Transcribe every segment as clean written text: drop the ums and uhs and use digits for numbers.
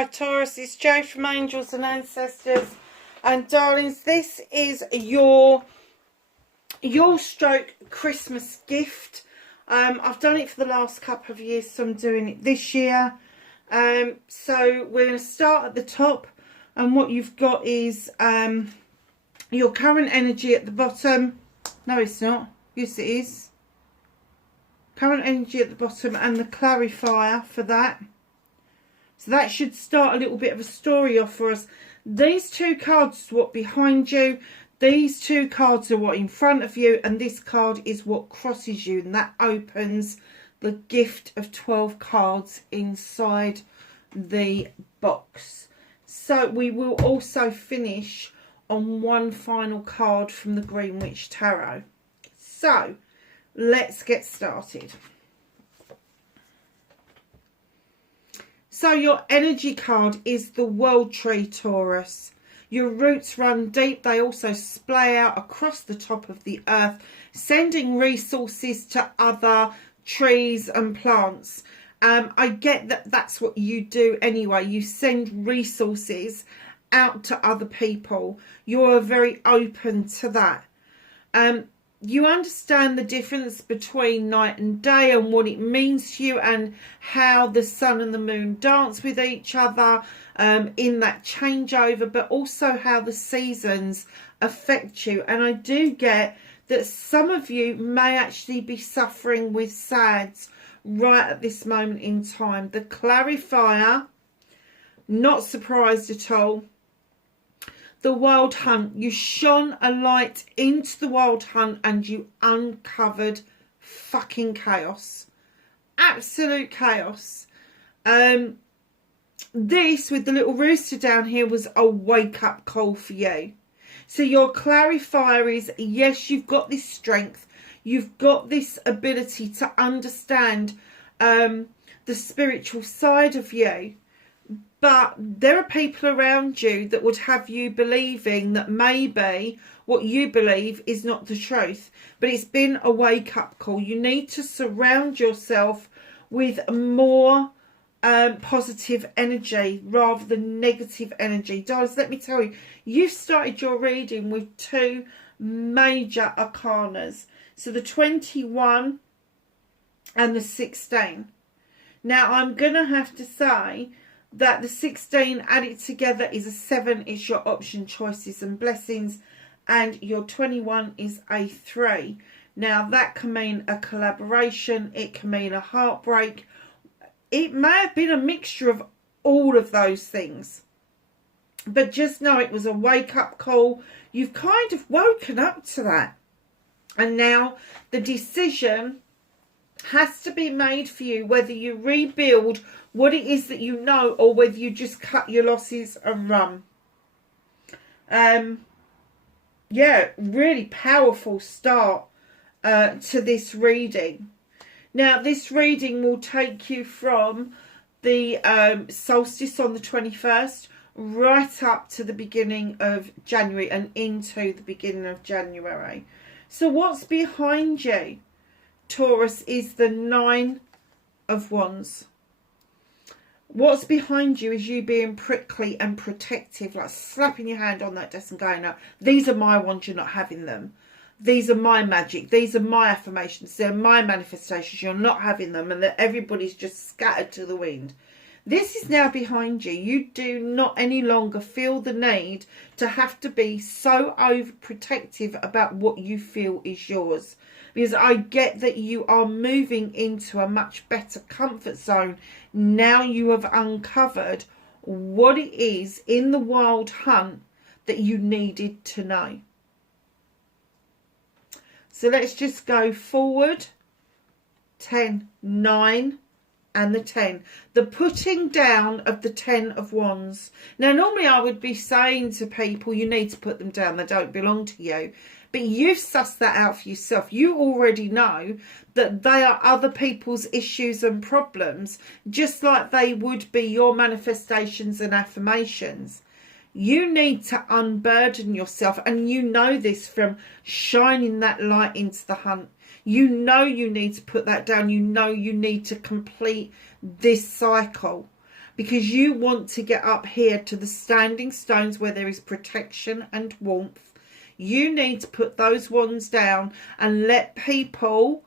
Hi Taurus, it's Jo from Angels and Ancestors, and darlings, this is your stroke Christmas gift. I've done it for the last couple of years, so I'm doing it this year. So we're going to start at the top, and what you've got is your current energy at the bottom. No, it's not. Yes, it is. Current energy at the bottom and the clarifier for that. So that should start a little bit of a story off for us. These two cards is what behind you. These two cards are what in front of you. And this card is what crosses you. And that opens the gift of 12 cards inside the box. So we will also finish on one final card from the Green Witch Tarot. So let's get started. So your energy card is the World Tree, Taurus. Your roots run deep. They also splay out across the top of the earth, sending resources to other trees and plants. I get that that's what you do anyway. You send resources out to other people. You're very open to that. You understand the difference between night and day and what it means to you, and how the sun and the moon dance with each other in that changeover, but also how the seasons affect you. And I do get that some of you may actually be suffering with SADS right at this moment in time. The clarifier, not surprised at all. The wild hunt, you shone a light into the wild hunt and you uncovered fucking chaos. Absolute chaos. This with the little rooster down here was a wake up call for you. So your clarifier is, yes, you've got this strength. You've got this ability to understand the spiritual side of you. But there are people around you that would have you believing that maybe what you believe is not the truth. But it's been a wake-up call. You need to surround yourself with more positive energy rather than negative energy. Darlings, let me tell you, you've started your reading with two major arcanas. So the 21 and the 16. Now, I'm going to have to say that the 16 added together is a 7. It's your option, choices and blessings. And your 21 is a 3. Now that can mean a collaboration. It can mean a heartbreak. It may have been a mixture of all of those things. But just know it was a wake-up call. You've kind of woken up to that. And now the decision has to be made for you, whether you rebuild what it is that you know, or whether you just cut your losses and run. Yeah, really powerful start to this reading. Now, this reading will take you from the solstice on the 21st right up to the beginning of January and into the beginning of January. So what's behind you, Taurus, is the 9 of Wands. What's behind you is you being prickly and protective, like slapping your hand on that desk and going, no, these are my wands, you're not having them. These are my magic. These are my affirmations. They're my manifestations. You're not having them. And that everybody's just scattered to the wind. This is now behind you. You do not any longer feel the need to have to be so overprotective about what you feel is yours. Because I get that you are moving into a much better comfort zone. Now you have uncovered what it is in the wild hunt that you needed to know. So let's just go forward. 10, 9 and the 10. The putting down of the 10 of Wands. Now normally I would be saying to people, you need to put them down. They don't belong to you. But you've sussed that out for yourself. You already know that they are other people's issues and problems, just like they would be your manifestations and affirmations. You need to unburden yourself, and you know this from shining that light into the hunt. You know you need to put that down. You know you need to complete this cycle. because you want to get up here to the standing stones where there is protection and warmth. You need to put those wands down and let people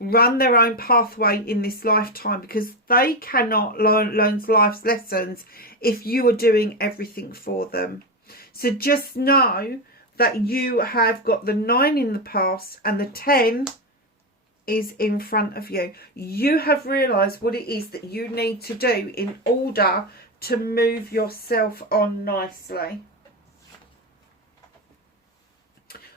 run their own pathway in this lifetime, because they cannot learn life's lessons if you are doing everything for them. So just know that you have got the 9 in the past and the 10 is in front of you. You have realised what it is that you need to do in order to move yourself on nicely.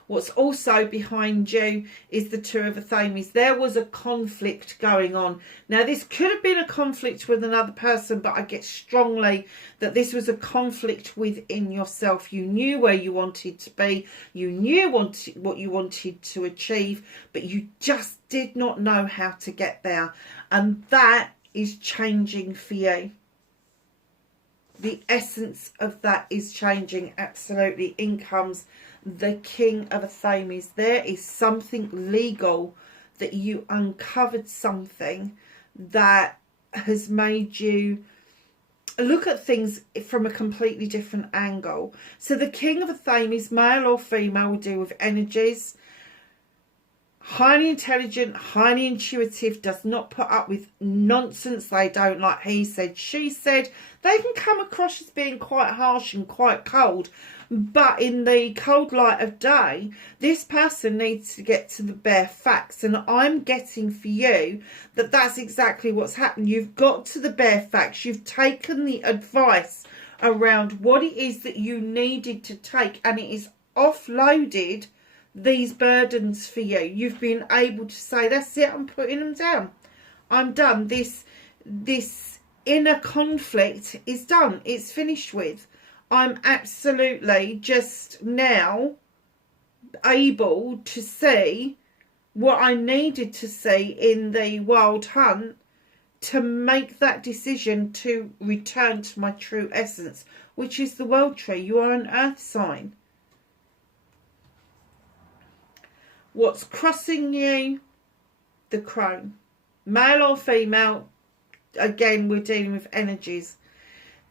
What's also behind you is the Two of Athames. There was a conflict going on. Now, this could have been a conflict with another person, but I get strongly that this was a conflict within yourself. You knew where you wanted to be. You knew what you wanted to achieve, but you just did not know how to get there. And that is changing for you. The essence of that is changing, absolutely. In comes the King of Athames. There is something legal that you uncovered, something that has made you look at things from a completely different angle. So the King of Athames, male or female, will deal with energies. Highly intelligent, highly intuitive, does not put up with nonsense. They don't like he said, she said. They can come across as being quite harsh and quite cold. But in the cold light of day, this person needs to get to the bare facts. And I'm getting for you that that's exactly what's happened. You've got to the bare facts. You've taken the advice around what it is that you needed to take, and it is offloaded these burdens for you. You've been able to say, that's it, I'm putting them down. I'm done. This inner conflict is done. It's finished with. I'm absolutely just now able to see what I needed to see in the wild hunt to make that decision to return to my true essence, which is the world tree. You are an earth sign. What's crossing you? The crone. Male or female, again, we're dealing with energies.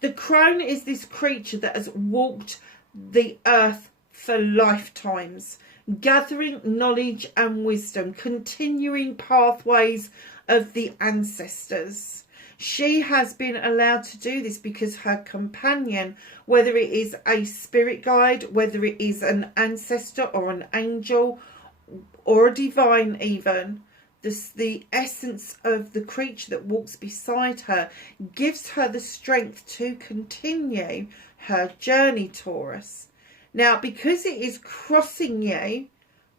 The crone is this creature that has walked the earth for lifetimes, gathering knowledge and wisdom, continuing pathways of the ancestors. She has been allowed to do this because her companion, whether it is a spirit guide, whether it is an ancestor or an angel, or a divine even, the essence of the creature that walks beside her gives her the strength to continue her journey, Taurus. Now, because it is crossing you,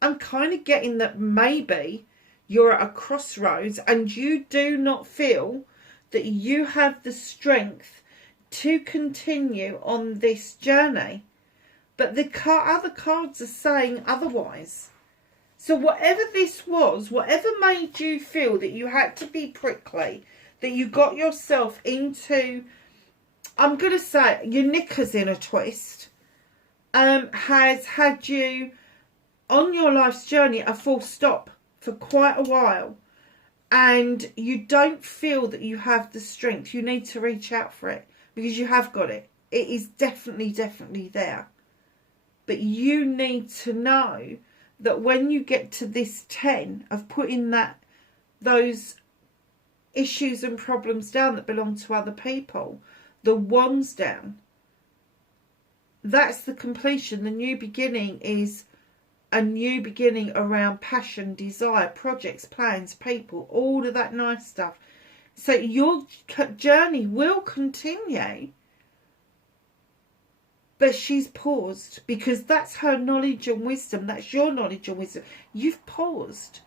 I'm kind of getting that maybe you're at a crossroads and you do not feel that you have the strength to continue on this journey. But the other cards are saying otherwise. So whatever this was, whatever made you feel that you had to be prickly, that you got yourself into, I'm going to say, your knickers in a twist, has had you on your life's journey a full stop for quite a while. And you don't feel that you have the strength. You need to reach out for it, because you have got it. It is definitely, definitely there. But you need to know that when you get to this 10 of putting those issues and problems down that belong to other people, the wands down, that's the completion. The new beginning is a new beginning around passion, desire, projects, plans, people, all of that nice stuff. So your journey will continue. But she's paused, because that's her knowledge and wisdom. That's your knowledge and wisdom. You've paused.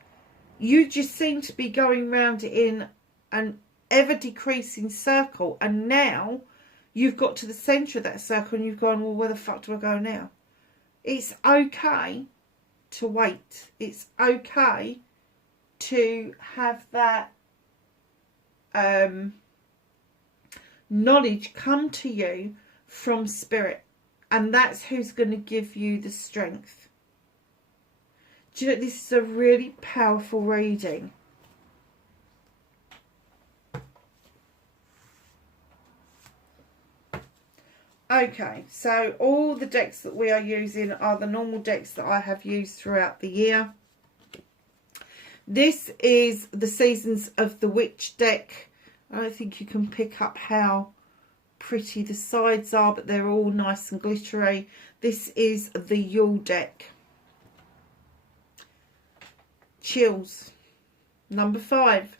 You just seem to be going round in an ever-decreasing circle. And now you've got to the centre of that circle and you've gone, well, where the fuck do I go now? It's okay to wait. It's okay to have that knowledge come to you from spirit. And that's who's going to give you the strength. Do you know, this is a really powerful reading. Okay, so all the decks that we are using are the normal decks that I have used throughout the year. This is the Seasons of the Witch deck. I don't think you can pick up how pretty the sides are, but they're all nice and glittery. This is the Yule deck. Chills. Number 5.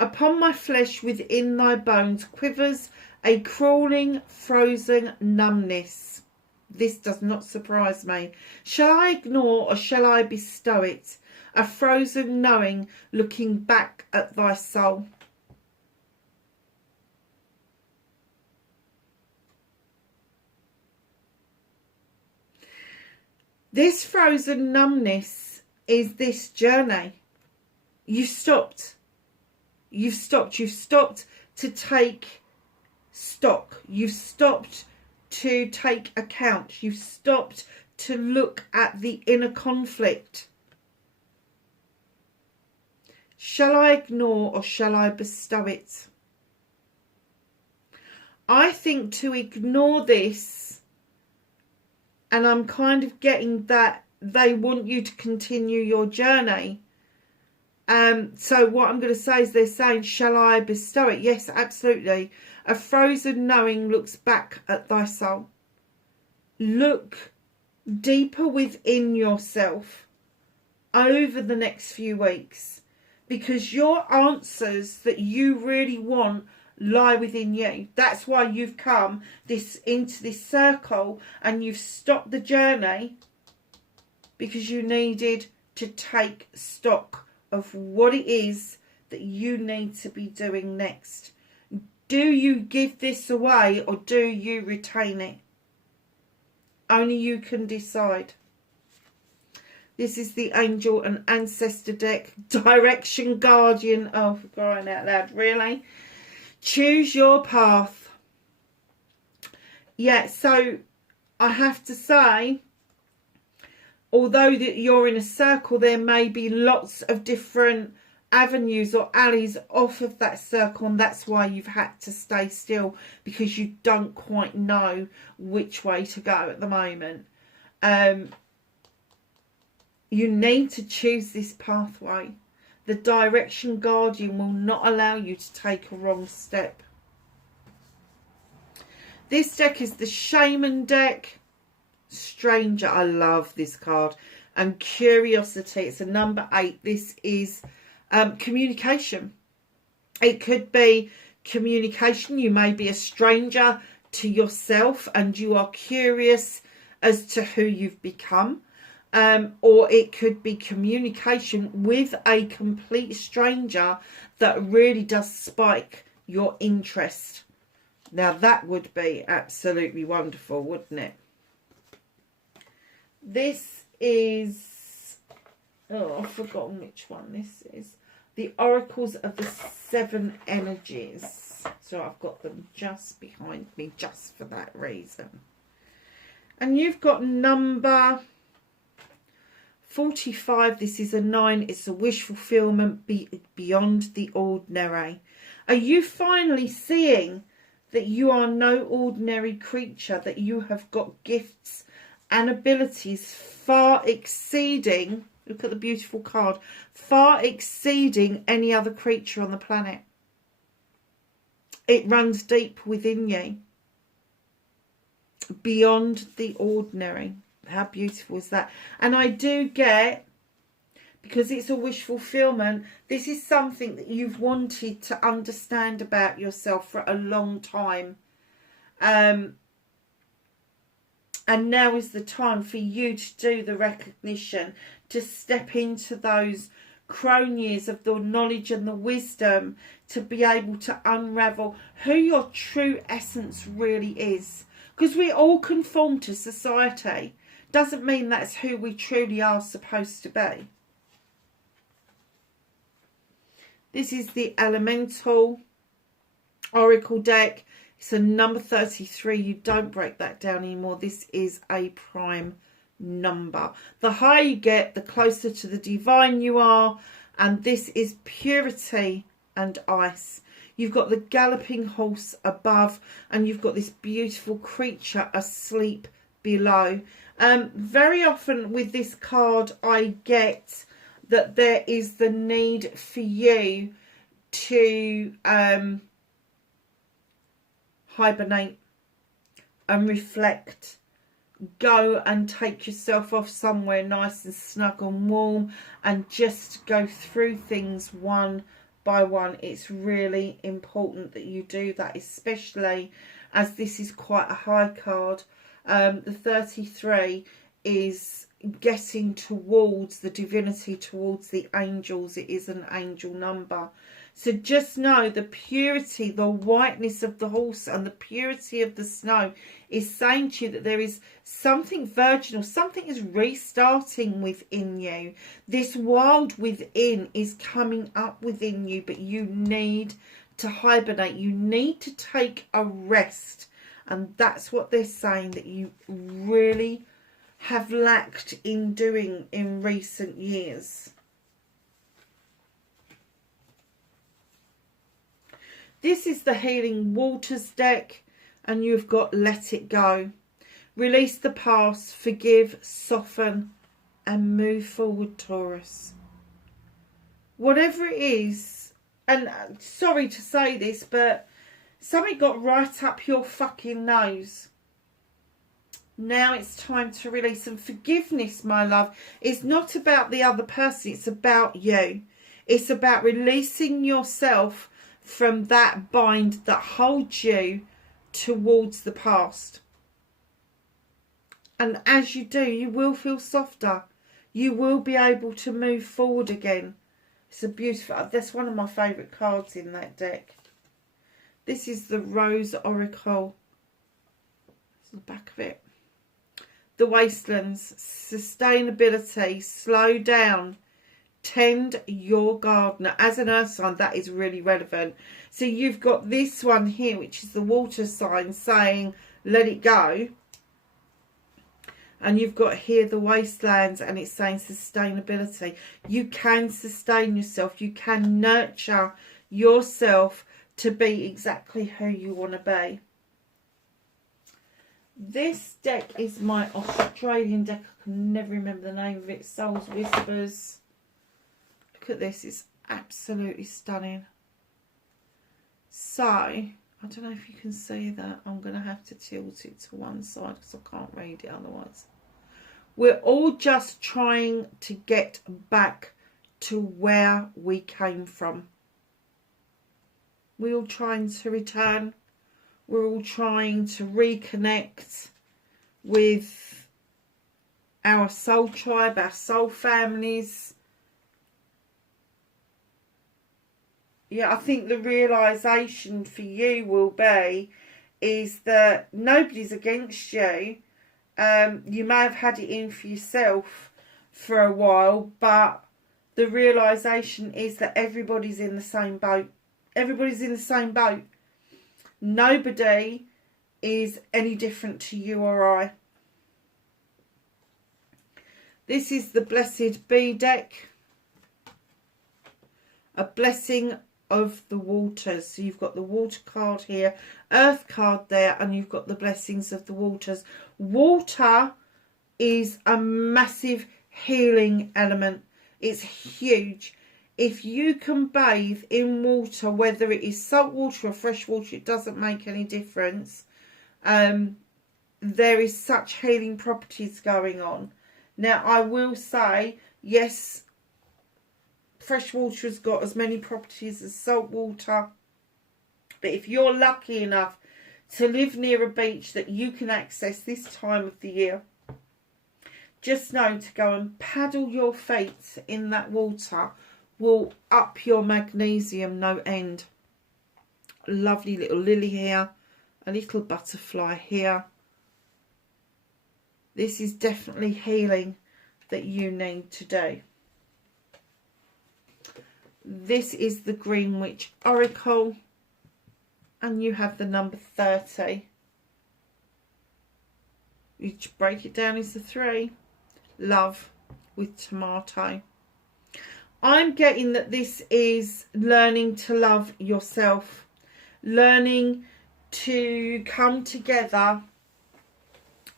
Upon my flesh within thy bones quivers a crawling, frozen numbness. This does not surprise me. Shall I ignore or shall I bestow it? A frozen knowing looking back at thy soul. This frozen numbness is this journey. You've stopped. You've stopped. You've stopped to take stock. You've stopped to take account. You've stopped to look at the inner conflict. Shall I ignore or shall I bestow it? I think to ignore this, and I'm kind of getting that they want you to continue your journey. So what I'm going to say is they're saying, shall I bestow it? Yes, absolutely. A frozen knowing looks back at thy soul. Look deeper within yourself over the next few weeks, because your answers that you really want lie within you. That's why you've come into this circle and you've stopped the journey, because you needed to take stock of what it is that you need to be doing next. Do you give this away or do you retain it? Only you can decide. This is the Angel and Ancestor deck. Direction Guardian. Oh, for crying out loud, really? Choose your path. Yeah, so I have to say, although that you're in a circle, there may be lots of different avenues or alleys off of that circle, and that's why you've had to stay still, because you don't quite know which way to go at the moment. You need to choose this pathway. The Direction Guardian will not allow you to take a wrong step. This deck is the Shaman deck. Stranger, I love this card. And Curiosity, it's a number 8. This is communication. It could be communication. You may be a stranger to yourself and you are curious as to who you've become. Or it could be communication with a complete stranger that really does spike your interest. Now that would be absolutely wonderful, wouldn't it? This is, oh, I've forgotten which one this is. The Oracles of the 7 Energies. So I've got them just behind me just for that reason. And you've got number 45. This is a 9. It's a wish fulfillment beyond the ordinary. Are you finally seeing that you are no ordinary creature, that you have got gifts and abilities far exceeding, look at the beautiful card, far exceeding any other creature on the planet? It runs deep within you, beyond the ordinary. How beautiful is that? And I do get, because it's a wish fulfillment, this is something that you've wanted to understand about yourself for a long time. And now is the time for you to do the recognition, to step into those crone years of the knowledge and the wisdom, to be able to unravel who your true essence really is. Because we all conform to society. Doesn't mean that's who we truly are supposed to be. This is the Elemental Oracle deck. It's a number 33. You don't break that down anymore. This is a prime number. The higher you get, the closer to the divine you are. And this is purity and ice. You've got the galloping horse above, and you've got this beautiful creature asleep below. Very often with this card, I get that there is the need for you to hibernate and reflect. Go and take yourself off somewhere nice and snug and warm and just go through things one by one. It's really important that you do that, especially as this is quite a high card. The 33 is getting towards the divinity, towards the angels. It is an angel number. So just know the purity, the whiteness of the horse and the purity of the snow is saying to you that there is something virginal, something is restarting within you. This wild within is coming up within you, but you need to hibernate. You need to take a rest. And that's what they're saying that you really have lacked in doing in recent years. This is the Healing Waters deck, and you've got Let It Go. Release the past, forgive, soften, and move forward, Taurus. Whatever it is, and sorry to say this, but something got right up your fucking nose. Now it's time to release. And forgiveness, my love, is not about the other person. It's about you. It's about releasing yourself from that bind that holds you towards the past. And as you do, you will feel softer. You will be able to move forward again. It's a beautiful, that's one of my favourite cards in that deck. This is the Rose Oracle. It's the back of it. The Wastelands, sustainability, slow down. Tend your gardener. As an earth sign, that is really relevant. So you've got this one here, which is the water sign, saying let it go. And you've got here the wastelands, and it's saying sustainability. You can sustain yourself. You can nurture yourself to be exactly who you want to be. This deck is my Australian deck. I can never remember the name of it. Soul's Whispers. Look at this, it's absolutely stunning. So, I don't know if you can see that. I'm going to have to tilt it to one side because I can't read it otherwise. We're all just trying to get back to where we came from. We're all trying to return. We're all trying to reconnect with our soul tribe, our soul families. Yeah, I think the realisation for you will be is that nobody's against you. You may have had it in for yourself for a while, but the realisation is that everybody's in the same boat. Everybody's in the same boat. Nobody is any different to you or I. This is the Blessed Bee deck. A blessing of the waters. So you've got the water card here, earth card there, and you've got the blessings of the waters. Water is a massive healing element. It's huge. If you can bathe in water, whether it is salt water or fresh water, it doesn't make any difference. There is such healing properties going on. Now, I will say, yes, fresh water has got as many properties as salt water. But if you're lucky enough to live near a beach that you can access this time of the year, just know to go and paddle your feet in that water will up your magnesium no end. Lovely little lily here, a little butterfly here. This is definitely healing that you need to do. This is the Green Witch Oracle, and you have the number 30. You break it down into 3. Love with tomato. I'm getting that this is learning to love yourself. learning to come together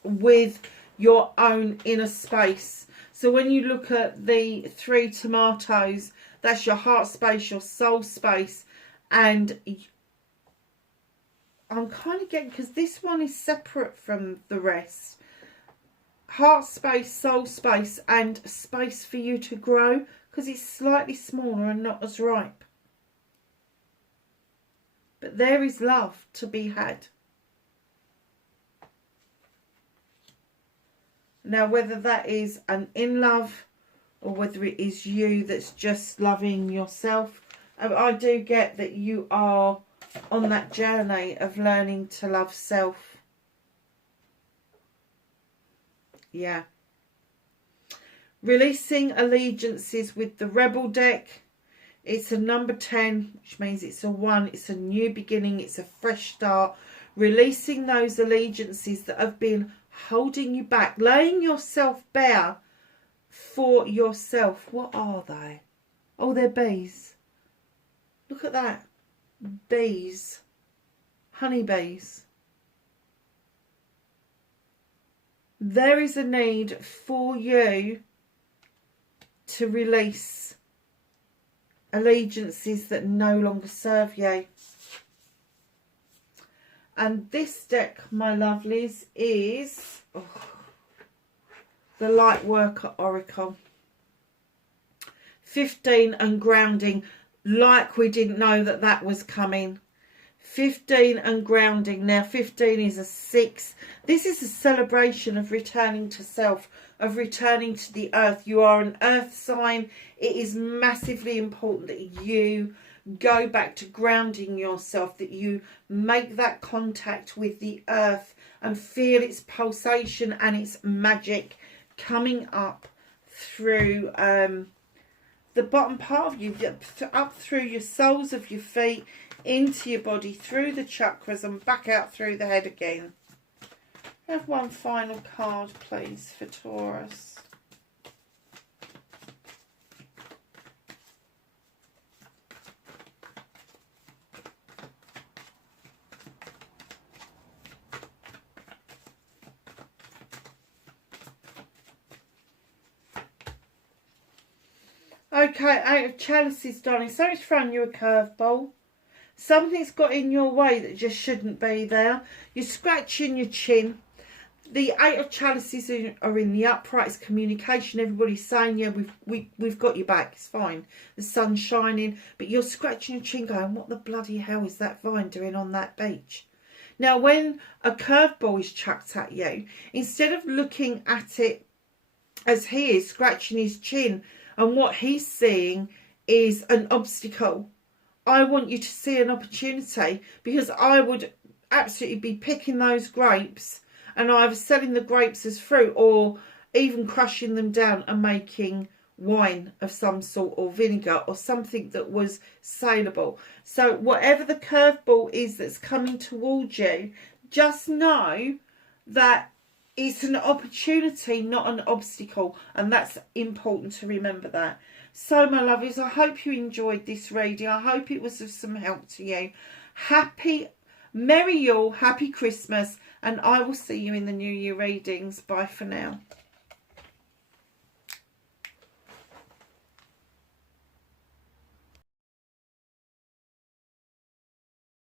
with your own inner space. So when you look at the 3 tomatoes, that's your heart space, your soul space, and I'm kind of getting, because this one is separate from the rest, heart space, soul space, and space for you to grow, because it's slightly smaller and not as ripe. But there is love to be had. Now, whether that is an in love or whether it is you that's just loving yourself, I do get that you are on that journey of learning to love self. Yeah. Releasing allegiances with the Rebel deck. It's a number 10, which means it's a 1. It's a new beginning. It's a fresh start. Releasing those allegiances that have been holding you back. Laying yourself bare for yourself. What are they? Oh, they're bees. Look at that. Bees. Honeybees. There is a need for you to release allegiances that no longer serve you. And this deck, my lovelies, is the Lightworker Oracle. 15 and grounding, like we didn't know that that was coming. 15 and grounding. Now 15 is a 6. This is a celebration of returning to self, of returning to the earth. You are an earth sign. It is massively important that you go back to grounding yourself, that you make that contact with the earth and feel its pulsation and its magic coming up through the bottom part of you, up through your soles of your feet, into your body, through the chakras and back out through the head again. Have one final card, please, for Taurus. Okay, 8 of Chalices, darling. Something's thrown you a curveball. Something's got in your way that just shouldn't be there. You're scratching your chin. The 8 of Chalices are in the upright. It's communication. Everybody's saying, yeah, we've got your back. It's fine. The sun's shining. But you're scratching your chin going, what the bloody hell is that vine doing on that beach? Now, when a curveball is chucked at you, instead of looking at it as he is scratching his chin and what he's seeing is an obstacle, I want you to see an opportunity, because I would absolutely be picking those grapes and either selling the grapes as fruit or even crushing them down and making wine of some sort, or vinegar or something that was saleable. So whatever the curveball is that's coming towards you, just know that it's an opportunity, not an obstacle, and that's important to remember that. So, my lovelies, I hope you enjoyed this reading. I hope it was of some help to you. Merry Yule, happy Christmas, and I will see you in the New Year readings. Bye for now.